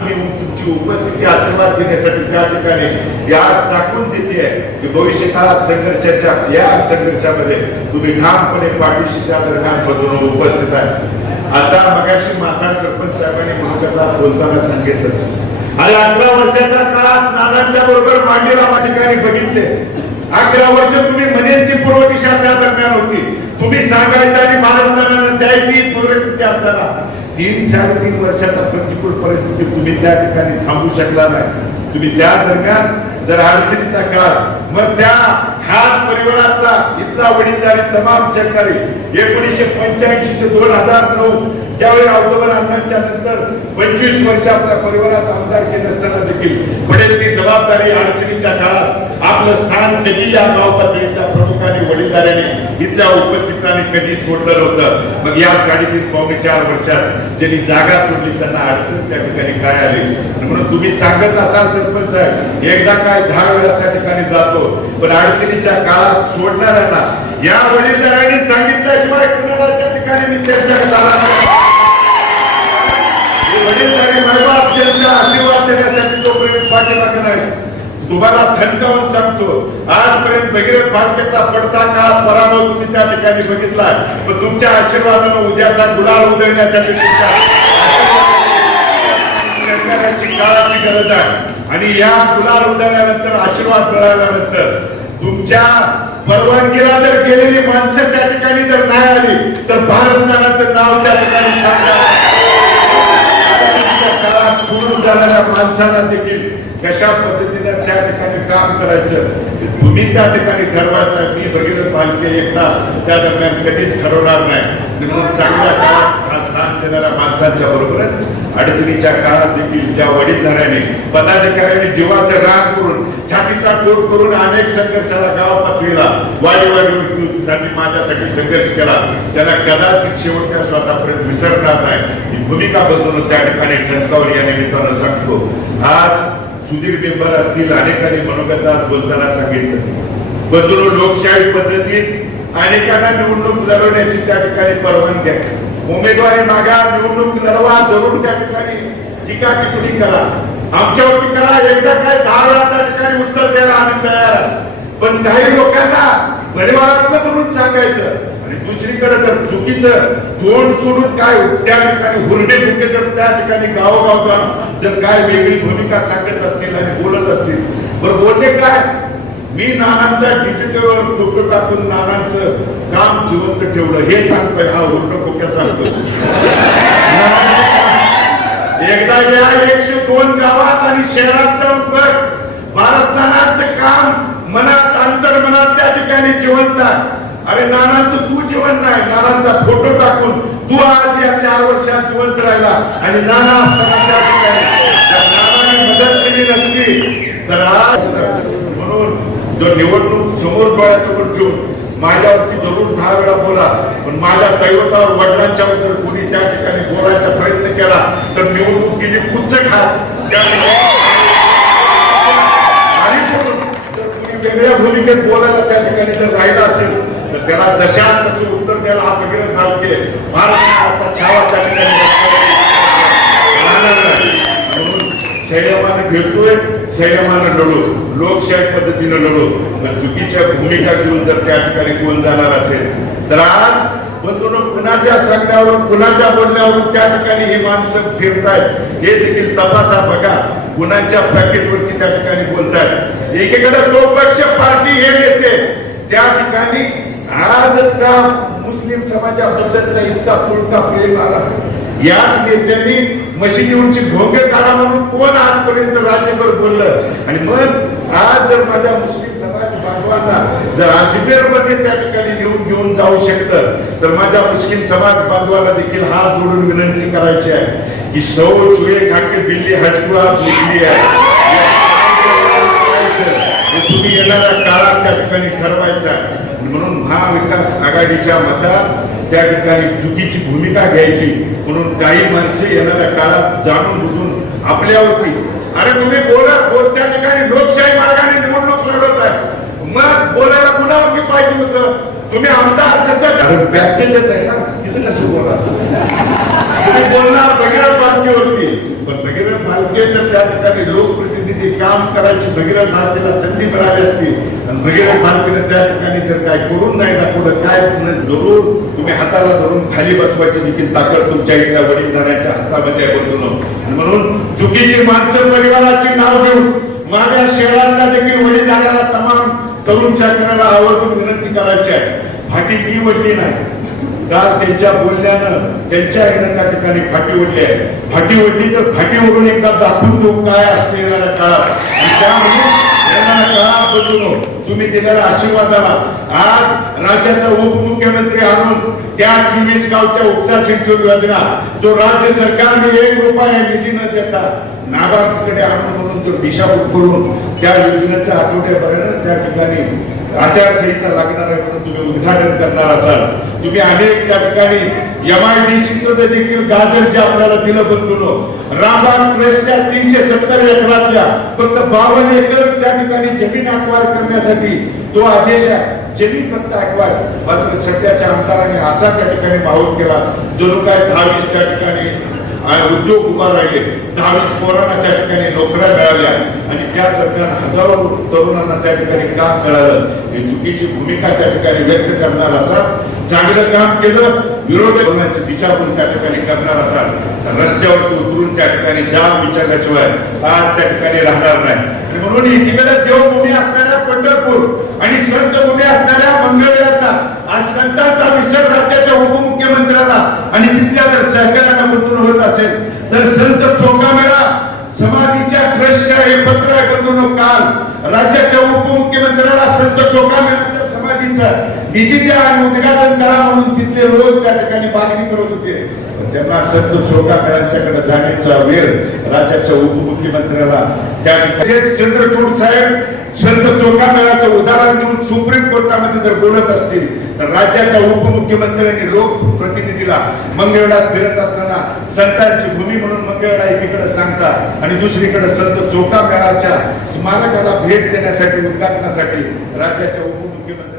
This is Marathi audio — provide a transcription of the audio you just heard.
तुमची उपस्थिती आशीर्वाद देण्यासाठी त्या ठिकाणी या दाखवून देते आहे की भविष्य काळात संघर्षाच्या या संघर्षामध्ये तुम्ही ठामपणे पाठीशी त्या दरम्यान बदलून उपस्थित आहे. आता मगाशी मासाळ सरपंच साहेबांनी महत्त्वाचा बोलताना सांगितलं. आणि अकरा वर्षाच्या काळात नानांच्या बरोबर मांडीरामा ठिकाणी बघितले. अकरा वर्ष तुम्ही म्हणेल ती पूर्व दिशा त्या दरम्यान होती. तुम्ही सांगायचं आणि महाराष्ट्राला द्यायची परिस्थिती असताना. तीन साडेतीन वर्षाचा प्रतिकूल परिस्थिती तुम्ही त्या ठिकाणी थांबू शकला नाही. तुम्ही त्या दरम्यान जर अडचणीचा काळ मग त्या ह्याच परिवारातला इथला वडीलधारी तमाम शेतकरी एकोणीसशे पंच्याऐंशी ते दोन हजार नऊ ज्यावेळी ऑक्टोबर अण्णांच्या नंतर पंचवीस वर्ष आपल्या परिवारात आमदार केले असताना देखील पडेल ती जबाबदारी अडचणीच्या काळात आपलं स्थान कधी या गाव पातळीच्या प्रमुख अधिकाऱ्याने इथल्या उपस्थितांनी कधी सोडलं नव्हतं. मग या साडेतीन पावणे चार वर्षात ज्यांनी जागा सोडली त्यांना अडचण त्या ठिकाणी काय आली? म्हणून तुम्ही सांगत असाल सरपंच साहेब एकदा काय दहा वेळा त्या ठिकाणी जातो पण अडचणीच्या काळात सोडणाऱ्यांना या वडीलधाऱ्यांनी सांगितल्याशिवाय कुणाला त्या ठिकाणी मी त्यांच्याकडे जाणार नाही. हे वडीलधारी मायबाप त्यांचा आशीर्वाद देण्यासाठी तोपर्यंत पाठीमागे नाही. तुम्हाला थंडावून सांगतो आजपर्यंत भगीरथ भालकेचा पडता काळ पराभव तुम्ही त्या ठिकाणी बघितला पण तुमच्या आशीर्वादानं उद्याचा गुलाल उधळण्यासाठी तुमच्या काळाची गरज आहे. आणि या गुलाल उधळल्यानंतर आशीर्वाद मिळाल्यानंतर तुमच्या परवानगीला जर गेलेली माणसं त्या ठिकाणी जर नाही आली तर भारत नानाचं नाव त्या ठिकाणी सांगा. आजच्या काळात सोडून जाणाऱ्या माणसाला देखील कशा पद्धतीने त्या ठिकाणी काम करायचं ते तुम्ही त्या ठिकाणी ठरवायचं मी भगीरथ भालके एकदा त्या दरम्यान कधीच ठरवणार नाही. म्हणून चांगल्या काळात हा स्थान देणाऱ्या माणसांच्या बरोबरच अडचणीच्या काळात देखील ज्या वडीलधाऱ्याने पदाधिकाऱ्यांनी जीवाचं राग करून छातीचा टोट करून अनेक संघर्षाला गाव पातळीला वाडी वाडी माझ्यासाठी संघर्ष केला. त्याला कदाचित शेवटच्या श्वासापर्यंत विसरणार नाही. ही भूमिका बदलून त्या ठिकाणी ठणकावली या निमित्तानं सांगतो. आज सुधीर मेंबर असतील अनेकांनी मनोगतात बोलताना सांगितलं. बदलून लोकशाही पद्धतीत अनेकांना निवडणूक लढवण्याची त्या ठिकाणी परवानगी आहे उमेदवारी मागा निवडणूक लढवा जरूर त्या ठिकाणी टीका टिप्पणी करा. आमच्यावरती करा एकदा काय दहा वेळा त्या ठिकाणी उत्तर द्यायला आम्ही तयार पण काही लोकांना परिवारातलं म्हणून सांगायचं दुसरीकडे जर चुकीचं तोंड सोडून काय त्या ठिकाणी हुरडे फुके जर त्या ठिकाणी गावोगाव जाऊन जर काय वेगळी भूमिका सांगत असतील आणि बोलत असतील बरं बोलले काय? मी नानांचा डिजिटलवर फोटो टाकून नानांचं काम जिवंत ठेवलं हे सांगतोय हा हुरडं फुक्या सांगतो एकदा या एकशे दोन गावात आणि शहरात भारत नानांचं काम मनात अंतर मनात त्या ठिकाणी जिवंत आहे. अरे नानांचं तू जिवंत नाही नानांचा फोटो टाकून तू आज या चार वर्षात जिवंत राहिला आणि नाना मदत केली नसती तर आज म्हणून जो निवडणूक समोर डोळ्यासमोर ठेवून माझ्यावरती जरूर दहा वेळा बोला पण माझ्या दैवतावर वडिलांच्या बद्दल कोणी त्या ठिकाणी बोलायचा प्रयत्न केला तर निवडणूक गेली कुच्च खात त्या आणि वेगळ्या भूमिकेत बोलायला त्या ठिकाणी जर राहिला असेल तर त्याला जशा तसे उत्तर द्यायला हा भगीरथ भालके भारताचा छावा त्या ठिकाणी म्हणून संयमानं घेतोय संयमानं लढू. लोकशाही पद्धतीनं लढू. तर चुकीच्या भूमिका घेऊन जर त्या ठिकाणी कोण जाणार असेल तर आज बंधून कुणाच्या सांगण्यावर कुणाच्या बोलण्यावर त्या ठिकाणी ही माणसं फिरतायत हे देखील तपासा बघा. कुणाच्या पॅकेजवरती त्या ठिकाणी बोलतायत. एकीकडे तो पक्ष पार्टी हे नेते त्या ठिकाणी आजच का मुस्लिम समाजाबद्दलचा इतका पुलका प्रेम आला? याच नेत्यांनी मशिदीवरची भोंगे काढा म्हणून कोण आजपर्यंत राज्यभर बोललं? आणि मग आज जर माझ्या मुस्लिम समाज बांधवांना जर अजमेरमध्ये त्या ठिकाणी घेऊन घेऊन जाऊ शकतं तर माझ्या मुस्लिम समाज बांधवाला देखील हात जोडून विनंती करायची आहे की सौ चुळे खाके बिल्ली हजकुळा निघली आहे. तुम्ही येणाऱ्या काळात त्या ठिकाणी ठरवायचं म्हणून महाविकास आघाडीच्या मतात त्या ठिकाणी चुकीची भूमिका घ्यायची. म्हणून काही माणसे येणाऱ्या काळात जाणून बुजून आपल्यावरती अरे तुम्ही बोला बोल त्या ठिकाणी लोकशाही मार्गाने निवडणूक लढवत आहे? मग बोलायला कुणावरती पाहिजे होतं. तुम्ही आमदार सध्या पॅकेजच आहे ना. तिथे कसं बोला तुम्ही बोलणार भगीरथ बातमीवरती पण भगीरथ जर त्या ठिकाणी लोकप्रतिनिधी ती काम करायची भगीरथ भारतीला संधी मिळाली असती आणि भगीरथ भारतीनं त्या ठिकाणी जर काय करून नाही दाखवलं काय जरूर तुम्ही हाताला धरून खाली बसवायची देखील ताकद तुमच्या इथल्या वडीलधाऱ्यांच्या हातामध्ये आहे आणि म्हणून चुकीची माणसं परिवाराची नाव घेऊन माझ्या शहरातल्या देखील वडीलधाऱ्याला तमाम तरुण शासनाला आवर्जून विनंती करायची आहे. फाटी मी वडली नाही. काल त्यांच्या बोलण्यानं त्यांच्या येणं त्या ठिकाणी फाटी ओढली आहे. फाटी ओढली तर फाटी ओढून एकदा दाखवून देऊ काय असते येणाऱ्या काळात. त्यामुळे येणाऱ्या काळात बदलून तुम्ही दिलेल्या आशीर्वादाला आज राज्याचा उपमुख्यमंत्री आणून त्या चोवीस गावच्या उपसा सिंचन योजना जो राज्य सरकारने एक रुपया निधी न देता नाबार्डकडे आणून म्हणून जो दिशाभूल करून त्या योजनेच्या आठवड्यापर्यंत त्या ठिकाणी आचारसंहिता लागणार आहे म्हणून तुम्ही उद्घाटन करणार असाल. तुम्ही अनेक त्या ठिकाणी एम आय डी सीचं देखील गाजर जे आपल्याला दिलं बंधुनो रामबाग ट्रेसच्या तीनशे सत्तर एकरातल्या फक्त बावन्न एकर त्या ठिकाणी जमीन अक्वार करण्यासाठी तो आदेश आहे. जमीन फक्त अक्वार मात्र सध्याच्या आमदारांनी असा त्या ठिकाणी माहोल केला जणू काय दहावीस त्या ठिकाणी उद्योग उभा राहिले. दहावीस पोरांना त्या ठिकाणी नोकऱ्या मिळाल्या. आणि त्या दरम्यान हजारो तरुणांना त्या ठिकाणी काम मिळालं. ही चुकीची भूमिका त्या ठिकाणी व्यक्त करणार असाल. चांगलं काम केलं विरोधकांची विचारून त्या ठिकाणी करणार असाल. तर रस्त्यावरती उतरून त्या ठिकाणी जाम विचारल्याशिवाय आज त्या ठिकाणी राहणार नाही. आणि म्हणून एकीकडे देवभूमी असणाऱ्या पंढरपूर आणि संत भूमी असणाऱ्या मंगळवेढ्याचा आज संतांचा विसर राज्याच्या उपमुख्यमंत्र्याला आणि तिथल्या जर सहकार्या ट्रस्टच्या पत्र आहे काल राज्याच्या उपमुख्यमंत्र्याला संत चोकामेळाच्या समाधीचं निधी द्या आणि उद्घाटन करा म्हणून तिथले लोक त्या ठिकाणी मागणी करत होते. त्यांना संत चोकामेळांच्याकडे जाण्याचा वेळ राज्याच्या उपमुख्यमंत्र्याला त्या ठिकाणी चंद्रचूड साहेब संत चोकामेळाचं उदाहरण देऊन सुप्रीम कोर्टामध्ये जर बोलत असतील तर राज्याच्या उपमुख्यमंत्र्यांनी लोकप्रतिनिधीला मंगळवेढ्यात फिरत असताना संतांची भूमी म्हणून मंगळवेढा एकीकडे सांगतात आणि दुसरीकडे संत चोकामेळाच्या स्मारकाला भेट देण्यासाठी उद्घाटनासाठी राज्याच्या उपमुख्यमंत्री